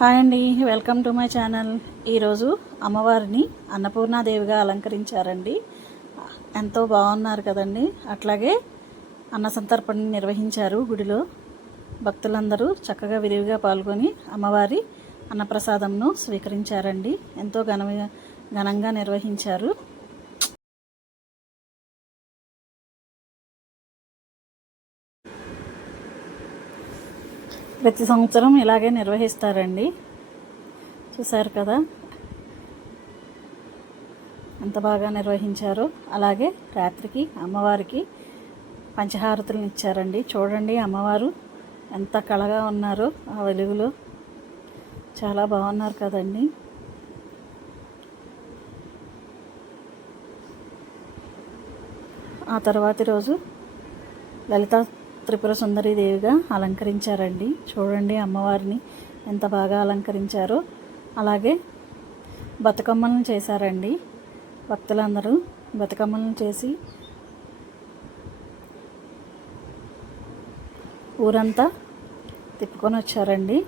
Hi అండి, welcome to my channel. ఈరోజు అమ్మవారిని అన్నపూర్ణాదేవిగా అలంకరించారండి. ఎంతో బాగున్నారు కదండి. అట్లాగే అన్న సంతర్పణ నిర్వహించారు గుడిలో. భక్తులందరూ చక్కగా విరివిగా పాల్గొని అమ్మవారి అన్నప్రసాదంను స్వీకరించారండి. ఎంతో ఘనంగా నిర్వహించారు. ప్రతి సంవత్సరం ఇలాగే నిర్వహిస్తారండి. చూసారు కదా ఎంత బాగా నిర్వహించారో. అలాగే రాత్రికి అమ్మవారికి పంచహారతులను ఇచ్చారండి. చూడండి అమ్మవారు ఎంత కళగా ఉన్నారో ఆ వెలుగులో. చాలా బాగున్నారు కదండి. ఆ తర్వాతి రోజు లలిత త్రిపుర సుందరి దేవిగా అలంకరించారండి. చూడండి అమ్మవారిని ఎంత బాగా అలంకరించారో. అలాగే బతుకమ్మలను చేశారండి. భక్తులందరూ బతుకమ్మలను చేసి ఊరంతా తిప్పుకొని వచ్చారండి.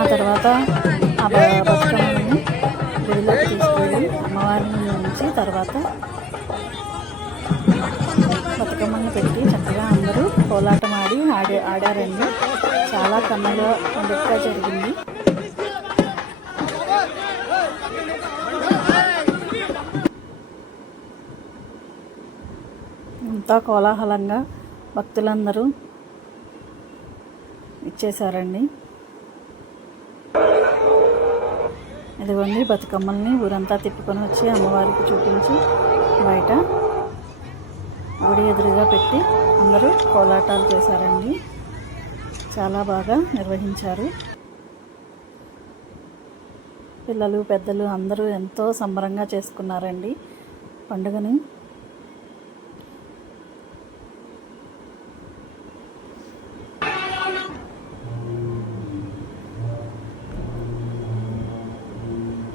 ఆ తర్వాత ఆ బతుకమ్మలను గుడిలోకి తీసుకెళ్ళి అమ్మవారిని ఉంచి తర్వాత బతుకమ్మను పెట్టి చక్కగా అందరూ కోలాటం ఆడారండి. చాలా కన్నుగా పండుగగా జరిగింది. ఎంతో కోలాహలంగా భక్తులందరూ ఇచ్చేశారండి. ఇదిగోండి బతుకమ్మల్ని ఊరంతా తిప్పుకొని వచ్చి అమ్మవారికి చూపించి బయట గుడి ఎదురుగా పెట్టి అందరూ కోలాటాలు చేశారండి. చాలా బాగా నిర్వహించారు. పిల్లలు పెద్దలు అందరూ ఎంతో సంబరంగా చేసుకున్నారండి పండుగని.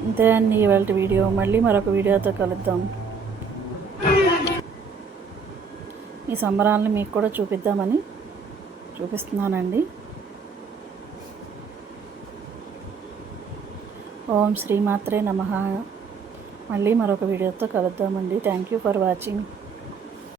అంతే అండి ఇవాళ వీడియో. మళ్ళీ మరొక వీడియోతో కలుద్దాం. ఈ సంబరాలను మీకు కూడా చూపిద్దామని చూపిస్తున్నానండి. ఓం శ్రీమాత్రే నమః. మళ్ళీ మరొక వీడియోతో కలుద్దామండి. Thank you for watching.